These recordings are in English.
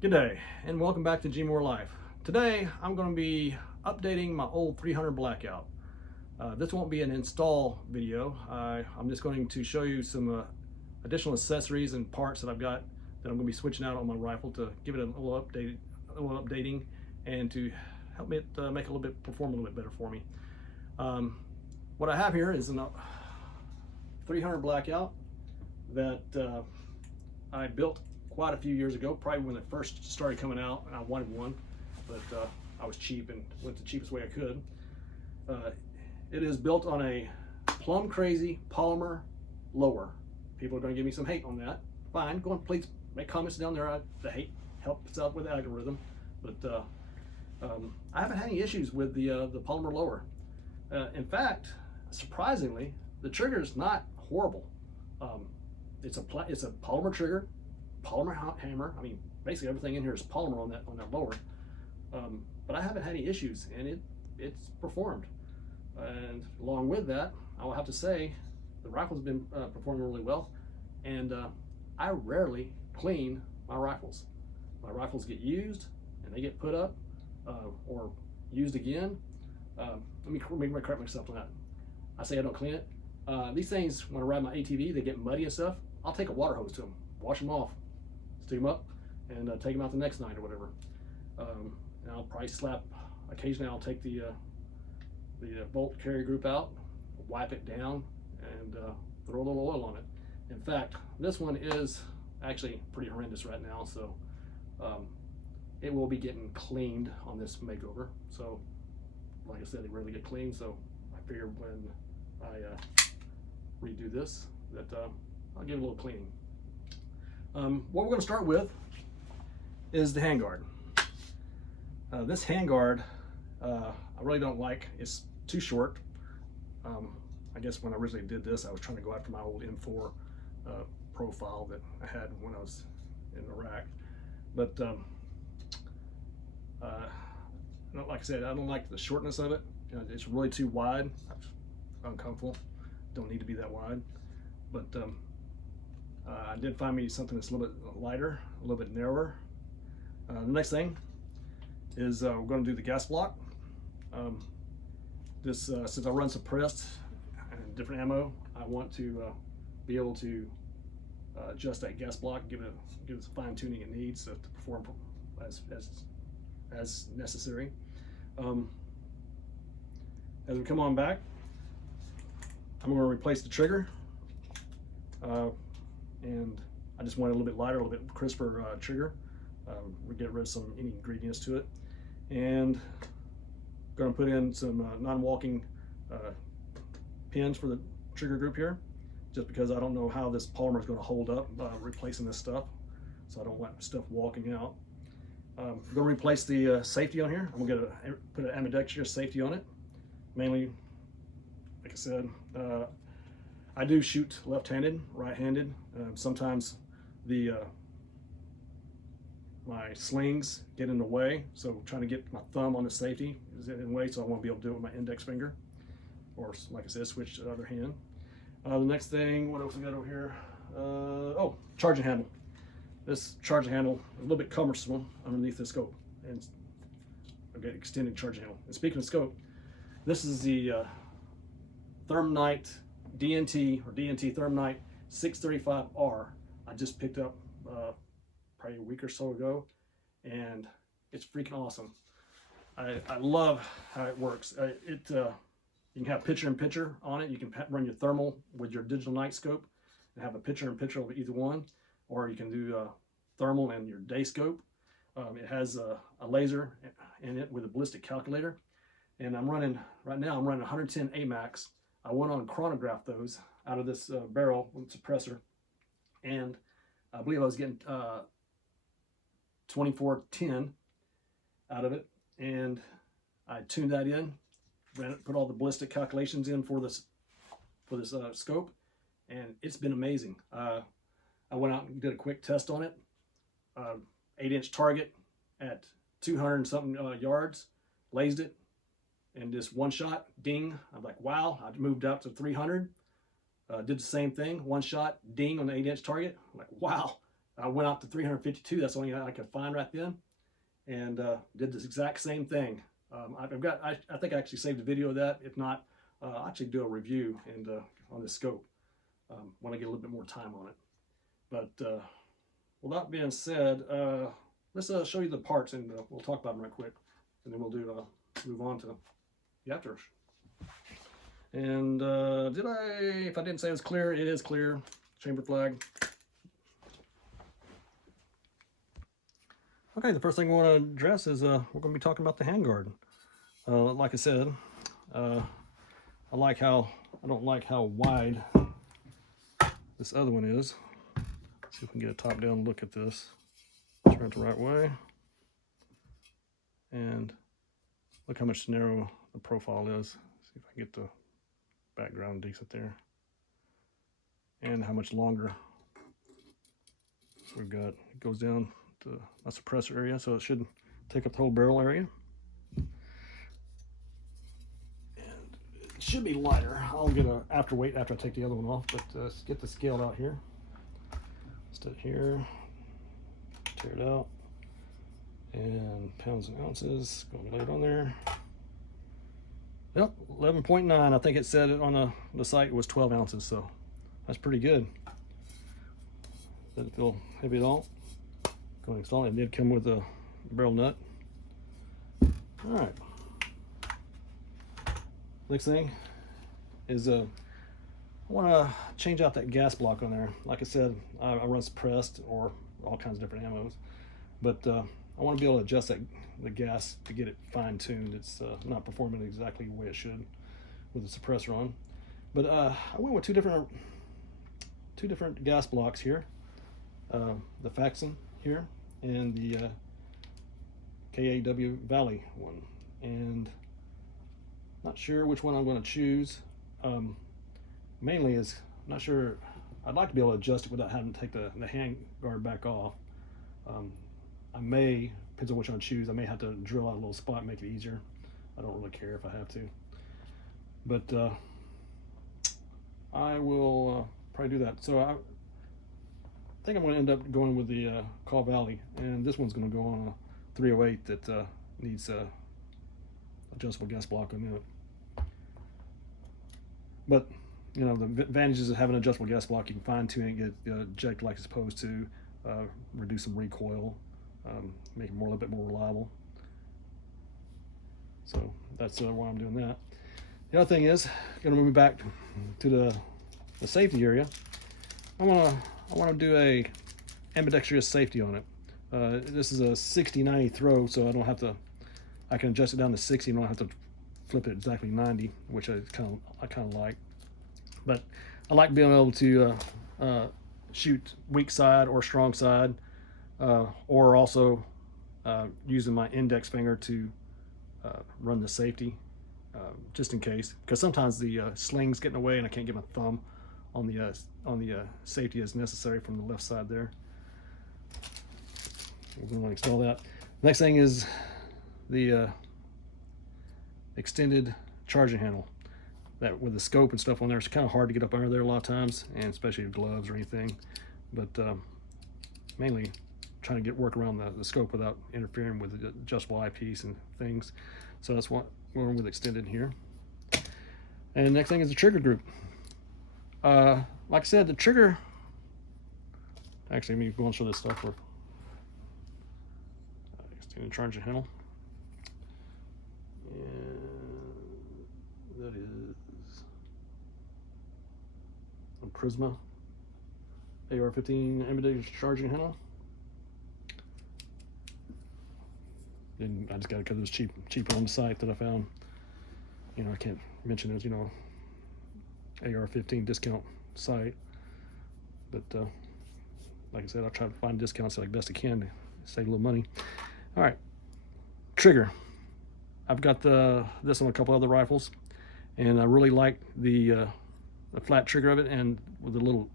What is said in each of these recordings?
Good day and welcome back to G More Life. Today I'm going to be updating my old 300 Blackout. This won't be an install video. I'm just going to show you some additional accessories and parts that I've got that I'm going to be switching out on my rifle to give it a little updating and to help it make it a little bit perform a little bit better for me. What I have here is a 300 Blackout that I built quite a few years ago, probably when it first started coming out, and I wanted one, but I was cheap and went the cheapest way I could. It is built on a plumb crazy polymer lower. People are going to give me some hate on that. Fine, go on, please make comments down there. The hate helps out with the algorithm, but I haven't had any issues with the polymer lower. In fact, surprisingly, the trigger is not horrible. It's a polymer trigger, polymer hammer. I mean, basically everything in here is polymer on that lower. But I haven't had any issues, and it's performed. And along with that, I will have to say the rifle's been performing really well. And I rarely clean my rifles. My rifles get used and they get put up or used again. Let me correct myself on that. I say I don't clean it. These things, when I ride my ATV, they get muddy and stuff. I'll take a water hose to them, wash them off, stick them up, and take them out the next night or whatever. And I'll probably slap, occasionally I'll take the bolt carrier group out, wipe it down, and throw a little oil on it. In fact, this one is actually pretty horrendous right now, so it will be getting cleaned on this makeover. So, like I said, they rarely get cleaned, so I figured when I redo this that I'll give it a little cleaning. What we're going to start with is the handguard. This handguard I really don't like. It's too short. I guess when I originally did this, I was trying to go after my old M4 profile that I had when I was in Iraq. But like I said, I don't like the shortness of it. It's really too wide. It's uncomfortable. Don't need to be that wide. But I did find me something that's a little bit lighter, a little bit narrower. The next thing is we're going to do the gas block. Since I run suppressed and different ammo, I want to be able to adjust that gas block, give it the fine tuning it needs to perform as necessary. As we come on back, I'm going to replace the trigger, and I just want it a little bit lighter, a little bit crisper trigger. We get rid of any ingredients to it, and going to put in some non-walking pins for the trigger group here, just because I don't know how this polymer is going to hold up replacing this stuff, so I don't want stuff walking out. I'm going to replace the safety on here. I'm going to put an ambidextrous safety on it. Mainly, like I said, I do shoot left-handed, right-handed. Sometimes my slings get in the way, so trying to get my thumb on the safety is in the way, so I want to be able to do it with my index finger, or like I said, switch to the other hand. The next thing, what else we got over here? Oh, charging handle. This charging handle is a little bit cumbersome underneath the scope, and I've got extended charging handle. And speaking of scope, this is the Thermite DNT or DNT Thermite 635R. I just picked up probably a week or so ago, and it's freaking awesome. I love how it works. You can have picture-in-picture on it. You can run your thermal with your digital night scope and have a picture-in-picture of either one, or you can do thermal and your day scope. It has a laser in it with a ballistic calculator, and right now I'm running 110 AMAX. I went on and chronographed those out of this barrel with suppressor, and I believe I was getting 2410 out of it, and I tuned that in, put all the ballistic calculations in for this scope, and it's been amazing. I went out and did a quick test on it. 8-inch target at 200 and something yards, lased it, and just one shot, ding. I'm like, wow. I moved out to 300, did the same thing, one shot, ding on the 8-inch target. I'm like, wow. I went out to 352. That's the only I could find right then, and did this exact same thing. I think I actually saved a video of that. If not, I'll actually do a review and on the scope when I get a little bit more time on it. But with that being said, let's show you the parts, and we'll talk about them right quick, and then we'll do move on to the after. And if I didn't say it was clear, it is clear. Chamber flag. Okay, the first thing we want to address is we're going to be talking about the handguard. Like I said, I don't like how wide this other one is. Let's see if we can get a top-down look at this. Turn it the right way, and look how much narrow the profile is. See if I can get the background decent there, and how much longer we've got. It goes down to a suppressor area, so it should take up the whole barrel area. And it should be lighter. I'll get an after weight after I take the other one off, but let's get the scale out here. Stick here, tear it out, and pounds and ounces. Go and lay it on there. Yep, 11.9. I think it said it on the site was 12 ounces, so that's pretty good. Doesn't feel heavy at all. Go and install it. It did come with a barrel nut. All right. Next thing is I want to change out that gas block on there. Like I said, I run suppressed or all kinds of different ammos, but I want to be able to adjust the gas to get it fine-tuned. It's not performing exactly the way it should with the suppressor on. But I went with two different gas blocks here. The Faxon here and the KAW Valley one, and not sure which one I'm going to choose. Mainly is not sure. I'd like to be able to adjust it without having to take the hand guard back off. I may, depends on which one I choose, I may have to drill out a little spot, make it easier. I don't really care if I have to, but I will probably do that. So I think I'm going to end up going with the KAW Valley, and this one's going to go on a 308 that needs a adjustable gas block on it. But you know, the advantages of having an adjustable gas block, you can fine tune it, get eject like it's supposed to, reduce some recoil, make it a little bit more reliable. So that's why I'm doing that. The other thing is, going to move back to the safety area. I want to do a ambidextrous safety on it. This is a 60-90 throw, so I can adjust it down to 60 and I don't have to flip it exactly 90, which I kind of like. But I like being able to shoot weak side or strong side, or also using my index finger to run the safety, just in case, because sometimes the sling's getting away and I can't get my thumb on the safety as necessary from the left side there. We're going to install that. Next thing is the extended charging handle. That with the scope and stuff on there, it's kind of hard to get up under there a lot of times, and especially with gloves or anything. But mainly trying to work around the scope without interfering with the adjustable eyepiece and things. So that's what we're going with extended here. And next thing is the trigger group. Like I said, the trigger. Actually, let me go and show this stuff for extended charging handle. And that is a Prisma AR-15 ambidextrous charging handle. And I just got it because it was cheaper on the site that I found. You know, I can't mention it, you know, AR-15 discount site, but like I said, I'll try to find discounts like best I can to save a little money. All right, trigger. I've got this on a couple other rifles, and I really like the flat trigger of it, and with a little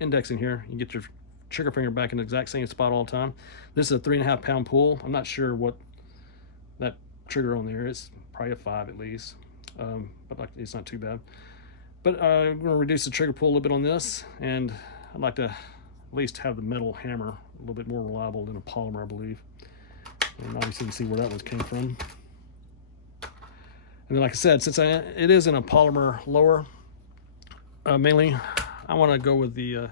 index in here, you get your trigger finger back in the exact same spot all the time. This is a 3.5 pound pull. I'm not sure what that trigger on there is, probably a 5 at least, but like, it's not too bad. But I'm going to reduce the trigger pull a little bit on this, and I'd like to at least have the metal hammer little bit more reliable than a polymer, I believe. And obviously you can see where that one came from. And then, like I said, since it is in a polymer lower, mainly I want to go with the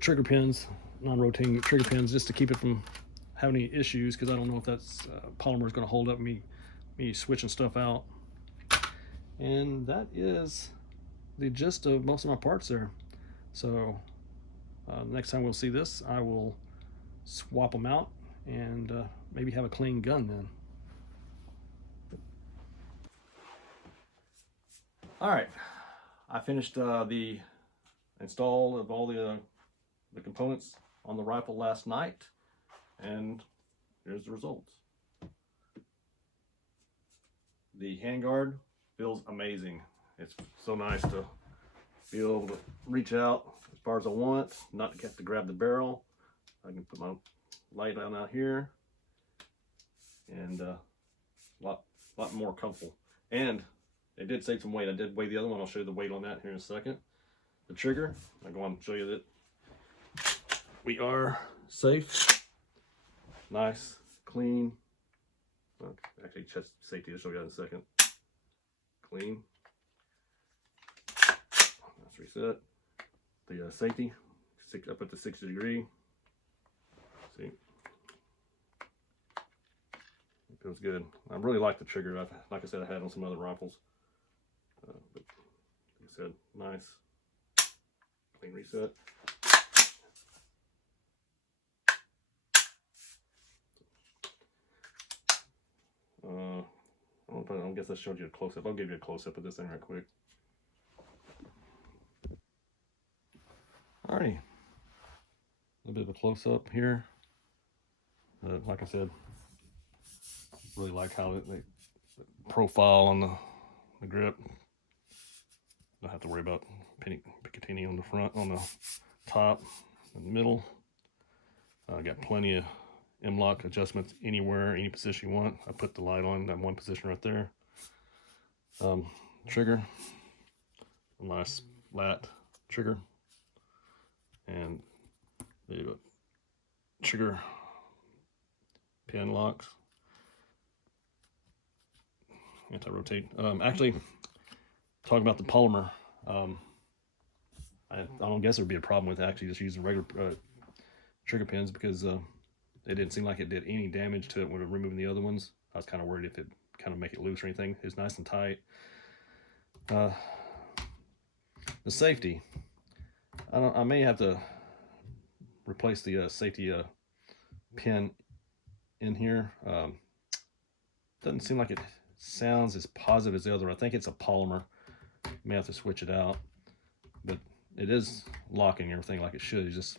trigger pins, non-rotating trigger pins, just to keep it from having any issues, because I don't know if that's polymer is going to hold up me switching stuff out. And that is the gist of most of my parts there. So next time we'll see this, I will swap them out and maybe have a clean gun then. All right, I finished the install of all the components on the rifle last night, and here's the results. The handguard feels amazing. It's so nice to be able to reach out as far as I want, not have to grab the barrel. I can put my light on out here, and a lot more comfortable. And it did save some weight. I did weigh the other one. I'll show you the weight on that here in a second. The trigger, I'll go on and show you that we are safe, nice, clean. Well, actually, chest safety, I'll show you that in a second. Clean. Let's reset. The safety, up at the 60 degree. See, it feels good. I really like the trigger. Like I said, I had on some other rifles. But like I said, nice, clean reset. I guess I showed you a close-up. I'll give you a close-up of this thing right quick. Alrighty, a little bit of a close-up here. Like I said, really like how the profile on the grip. Don't have to worry about Picatinny on the front, on the top, in the middle. Got plenty of M-lock adjustments anywhere, any position you want. I put the light on that one position right there. Trigger, a nice flat trigger, and the trigger pin locks, anti-rotate. Actually, talking about the polymer, I don't guess there'd be a problem with actually just using regular trigger pins, because it didn't seem like it did any damage to it when removing the other ones. I was kind of worried if it kind of make it loose or anything. It's nice and tight. The safety, I may have to replace the safety pin in here. Doesn't seem like it sounds as positive as the other. I think it's a polymer. May have to switch it out, but it is locking everything like it should. It's just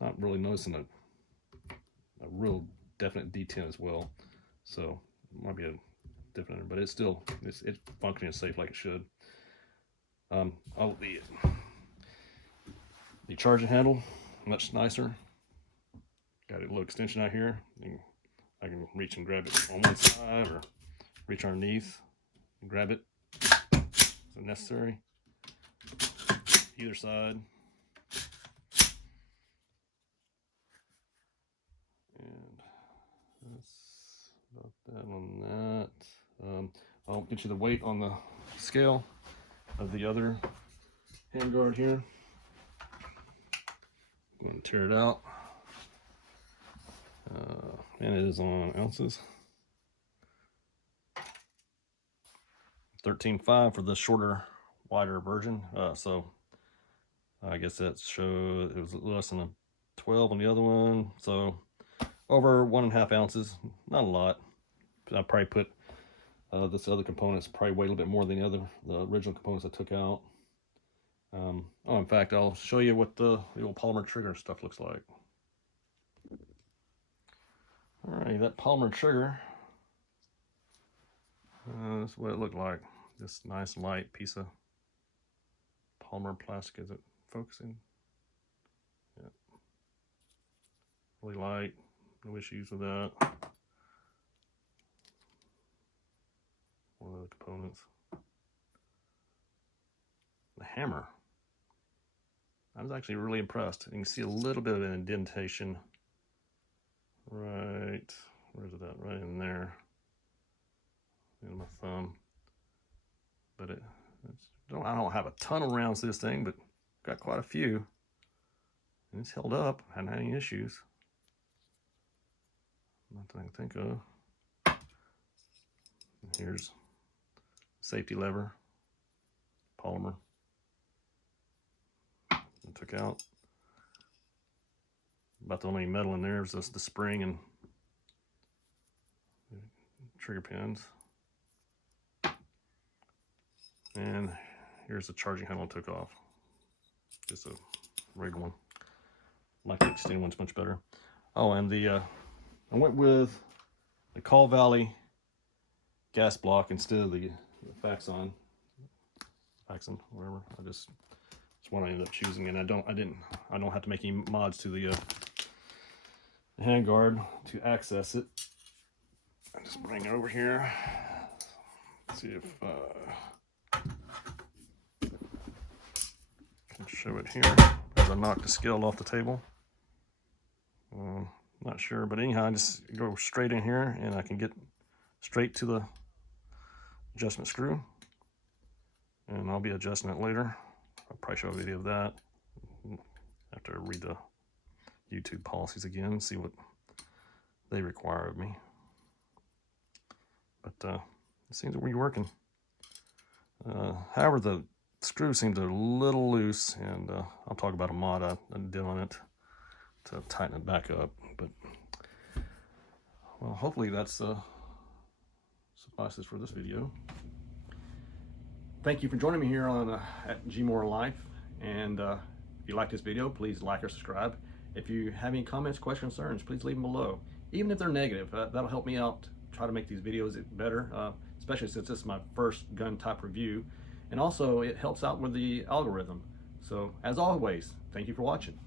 not really noticing a real definite detent as well. So it might be a different, but it's still it's functioning safe like it should. The charging handle, much nicer. Got a little extension out here. I can reach and grab it on one side, or reach underneath and grab it if necessary. Either side. And that's about that on that. I'll get you the weight on the scale of the other handguard here. I'm going to tear it out. And it is on ounces. 13.5 for the shorter, wider version. So I guess that showed it was less than a 12 on the other one. So over 1.5 ounces, not a lot. I probably put this other components probably weigh a little bit more than the original components I took out. Oh, in fact, I'll show you what the old polymer trigger and stuff looks like. Alright, that polymer trigger, that's what it looked like. This nice light piece of polymer plastic. Is it focusing? Yeah. Really light, no issues with that. One of the components. The hammer. I was actually really impressed. You can see a little bit of an indentation right, where's it at? Right in there, in my thumb. But I don't have a ton of rounds to this thing, but got quite a few. And it's held up, hadn't had any issues. Nothing I can think of. And here's safety lever, polymer. I took out. About the only metal in there is just the spring and trigger pins. And here's the charging handle I took off. Just a regular one. I like the extended one's much better. Oh, and I went with the KAW Valley gas block instead of the Faxon, whatever. It's one I ended up choosing, and I don't have to make any mods to the handguard to access it. I just bring it over here. Let's see if can show it here as I knock the scale off the table. Not sure, but anyhow, I just go straight in here and I can get straight to the adjustment screw, and I'll be adjusting it later. I'll probably show a video of that after I read the YouTube policies again and see what they require of me. But it seems to be working. However, the screw seems a little loose, and I'll talk about a mod I did on it to tighten it back up. But well, hopefully that's suffices for this video. Thank you for joining me here on at GMOR Life, and if you like this video, please like or subscribe. If you have any comments, questions, concerns, please leave them below. Even if they're negative, that'll help me out try to make these videos better, especially since this is my first gun type review, and also it helps out with the algorithm. So as always, thank you for watching.